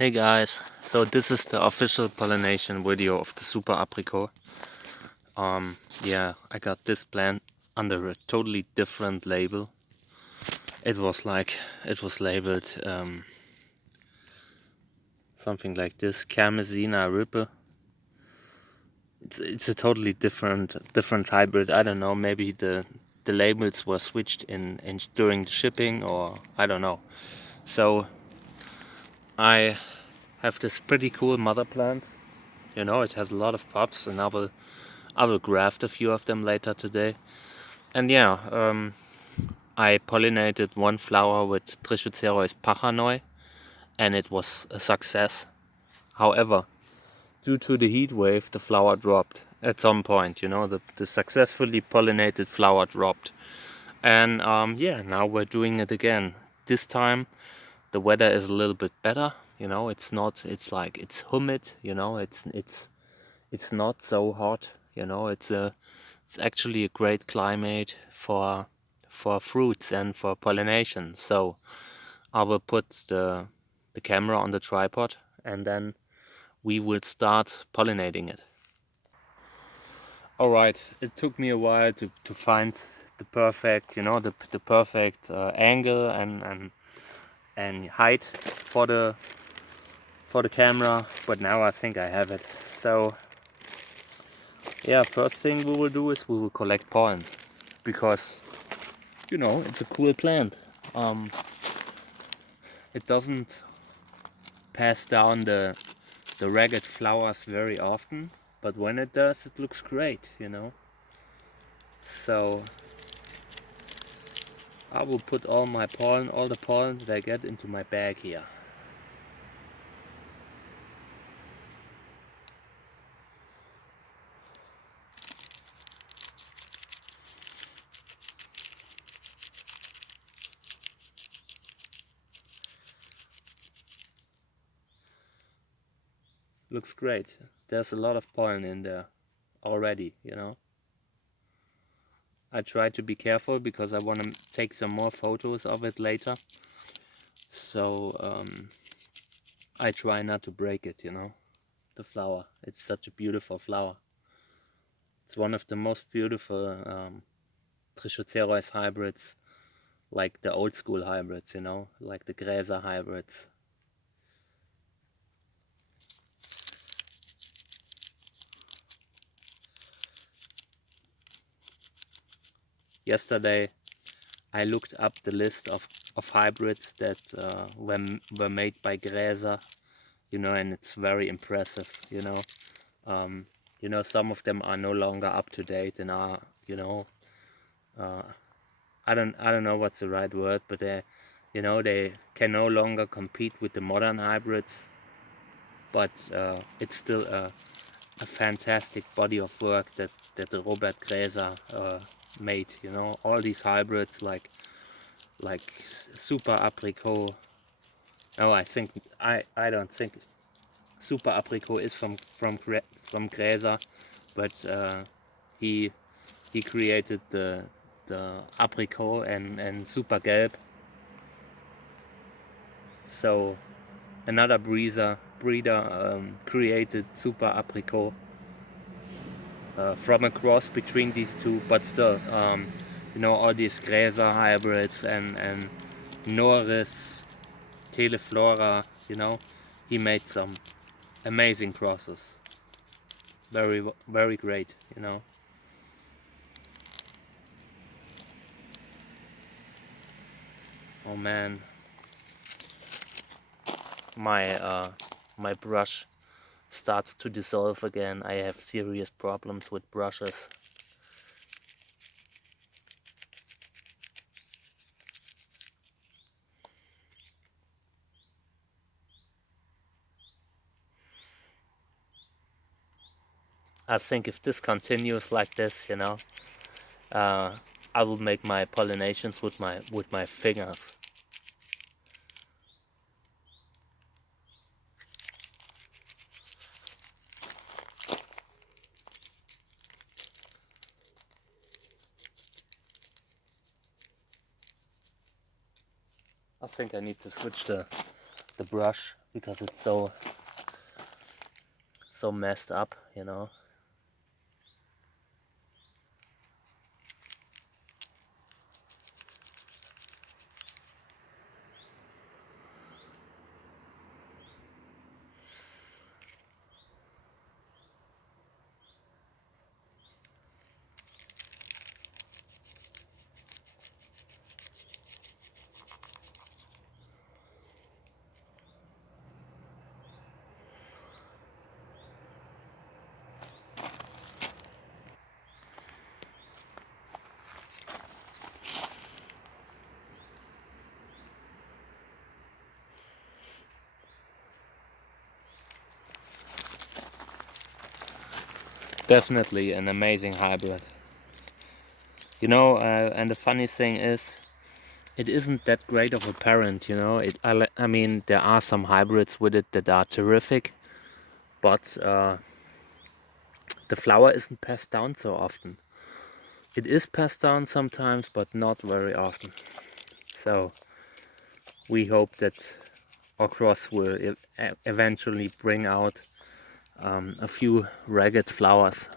Hey guys, so this is the official pollination video of the Super Apricot. Yeah, I got this plant under a totally different label. It was labeled something like this, Kermesina ripe. It's a totally different hybrid. I don't know, maybe the labels were switched in during the shipping, or I don't know. So I have this pretty cool mother plant. You know, it has a lot of pops, and I will graft a few of them later today. And yeah, I pollinated one flower with Trichocereus pachanoi, and it was a success. However, due to the heat wave, the flower dropped at some point. You know, the successfully pollinated flower dropped. And yeah, now we're doing it again. This time, the weather is a little bit better. You know, it's humid. You know, it's not so hot. You know, it's actually a great climate for fruits and for pollination. So I will put the camera on the tripod, and then we will start pollinating it. All right, it took me a while to find the perfect, you know, the perfect angle and height for the camera, but now I think I have it. So yeah, first thing we will do is we will collect pollen, because you know, it's a cool plant. It doesn't pass down the ragged flowers very often, but when it does, it looks great, you know. So I will put all the pollen that I get, into my bag here. Looks great. There's a lot of pollen in there already, you know. I try to be careful because I want to take some more photos of it later. So I try not to break it, you know, the flower. It's such a beautiful flower. It's one of the most beautiful Trichocereus hybrids, like the old school hybrids, you know, like the Gräser hybrids. Yesterday I looked up the list of hybrids that were made by Gräser, you know, and it's very impressive, you know. You know, some of them are no longer up to date and are, you know, I don't know what's the right word, but you know, they can no longer compete with the modern hybrids, but it's still a fantastic body of work that the Robert Gräser made. You know, all these hybrids like Super Apricot. No, I don't think Super Apricot is from Gräser, but he created the Apricot and Super Gelb. So another breeder created Super Apricot from a cross between these two, but still, you know, all these Gräser hybrids and Norris, Teleflora, you know, he made some amazing crosses. Very great, you know. Oh man, my brush starts to dissolve again. I have serious problems with brushes. I think if this continues like this, you know, I will make my pollinations with my fingers. I think I need to switch the brush because it's so messed up, you know. Definitely an amazing hybrid. You know, and the funny thing is, it isn't that great of a parent, you know. I mean, there are some hybrids with it that are terrific, but the flower isn't passed down so often. It is passed down sometimes, but not very often. So we hope that our cross will eventually bring out a few ragged flowers.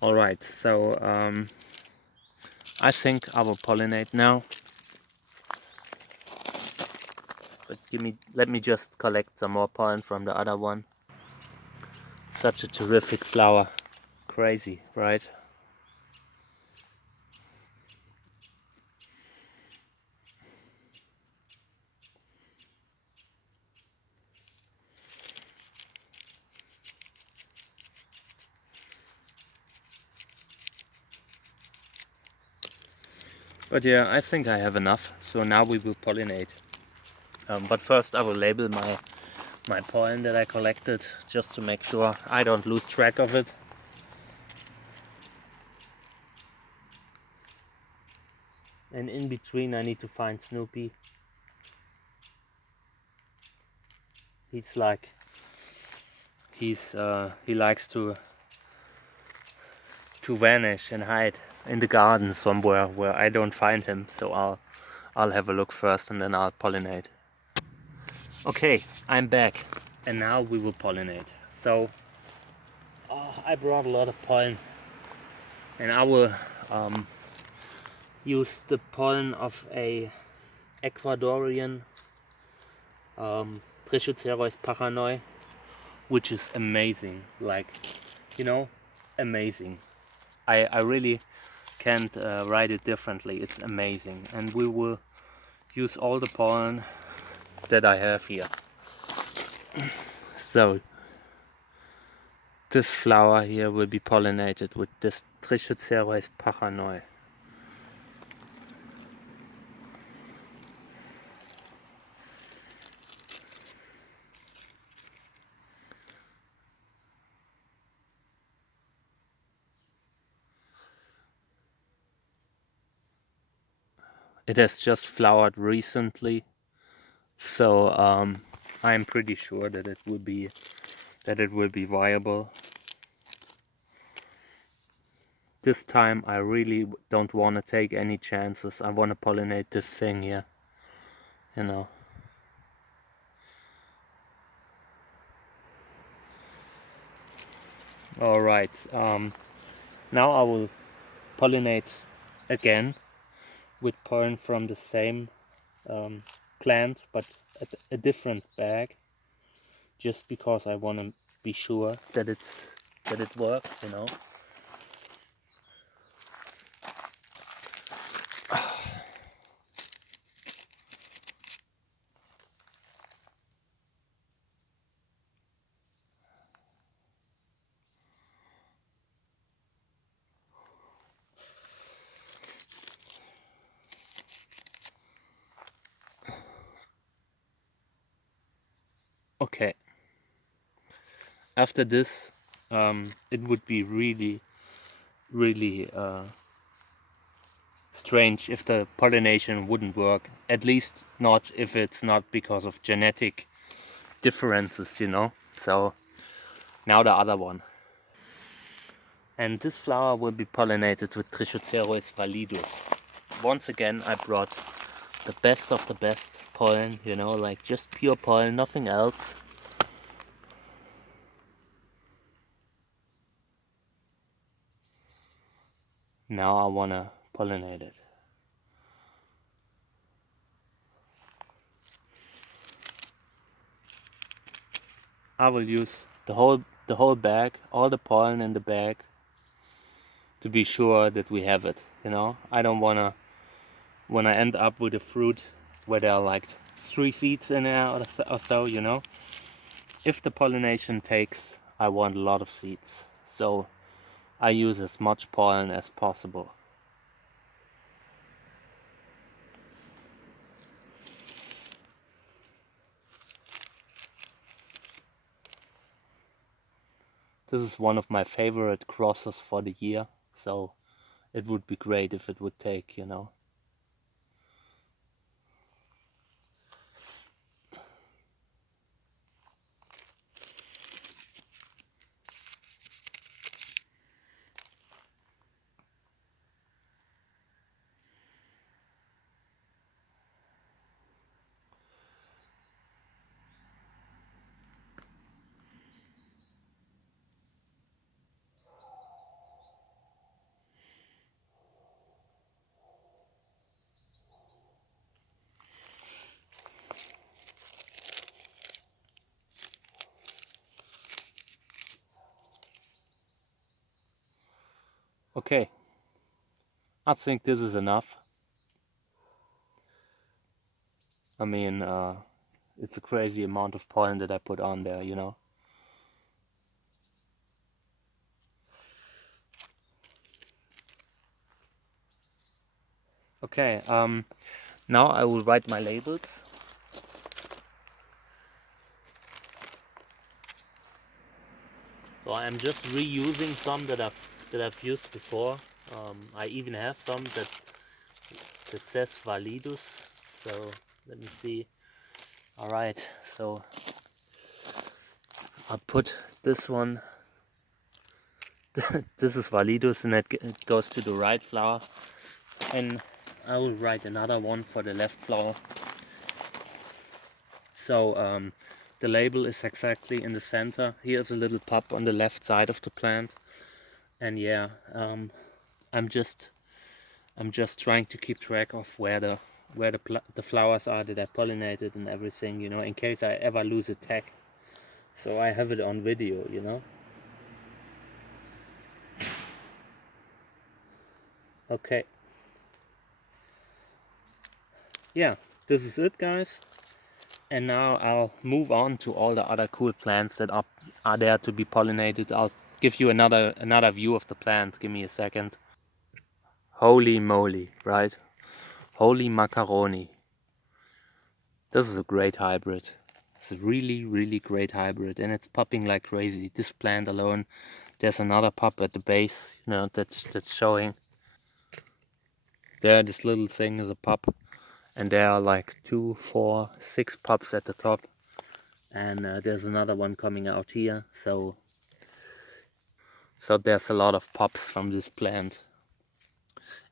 Alright, so I think I will pollinate now. But let me just collect some more pollen from the other one. Such a terrific flower. Crazy, right? But yeah, I think I have enough. So now we will pollinate. But first I will label my pollen that I collected, just to make sure I don't lose track of it. And in between I need to find Snoopy. He's like, he likes to vanish and hide in the garden somewhere where I don't find him. So I'll have a look first and then I'll pollinate. Okay, I'm back and now we will pollinate. So I brought a lot of pollen and I will use the pollen of a Ecuadorian Trichocereus pachanoi, which is amazing, like, you know, amazing. I really can't write it differently. It's amazing, and we will use all the pollen that I have here. So this flower here will be pollinated with this Trichocereus pachanoi. It has just flowered recently, so I'm pretty sure that it will be viable. This time I really don't want to take any chances. I want to pollinate this thing here, you know. Alright, now I will pollinate again with pollen from the same plant, but a different bag, just because I want to be sure that it works, you know. Okay. After this, it would be really strange if the pollination wouldn't work. At least not if it's not because of genetic differences, you know. So now the other one. And this flower will be pollinated with Trichocereus validus. Once again, I brought the best of the best pollen, you know, like just pure pollen, nothing else. Now I wanna pollinate it. I will use the whole bag, all the pollen in the bag, to be sure that we have it, you know. I don't wanna, when I end up with a fruit where there are like 3 seeds in there or so, you know. If the pollination takes, I want a lot of seeds. So I use as much pollen as possible. This is one of my favorite crosses for the year, so it would be great if it would take, you know. Okay, I think this is enough. I mean, it's a crazy amount of pollen that I put on there, you know. Okay, now I will write my labels. So I'm just reusing some that I've used before. I even have some that says validus. So let me see. All right, so I'll put this one. This is validus, and it goes to the right flower. And I will write another one for the left flower. So the label is exactly in the center. Here's a little pup on the left side of the plant. And yeah, I'm just trying to keep track of where the flowers are that I pollinated and everything, you know, in case I ever lose a tag. So I have it on video, you know. Okay. Yeah, this is it, guys. And now I'll move on to all the other cool plants that are there to be pollinated. I'll give you another view of the plant. Give me a second. Holy moly, right? Holy macaroni. This is a great hybrid. It's a really great hybrid, and it's popping like crazy. This plant alone, there's another pup at the base, you know, that's showing. There, this little thing is a pup, and there are like 2, 4, 6 pups at the top, and there's another one coming out here. So there's a lot of pups from this plant,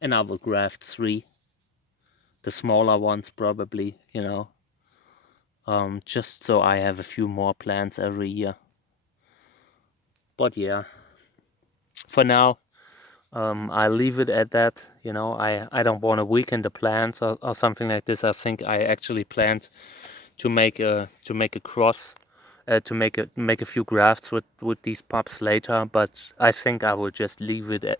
and I will graft 3, the smaller ones probably, you know, just so I have a few more plants every year. But yeah, for now, I'll leave it at that. You know, I don't want to weaken the plant or something like this. I think I actually planned to make a cross, to make a few grafts with these pups later. But I think I will just leave it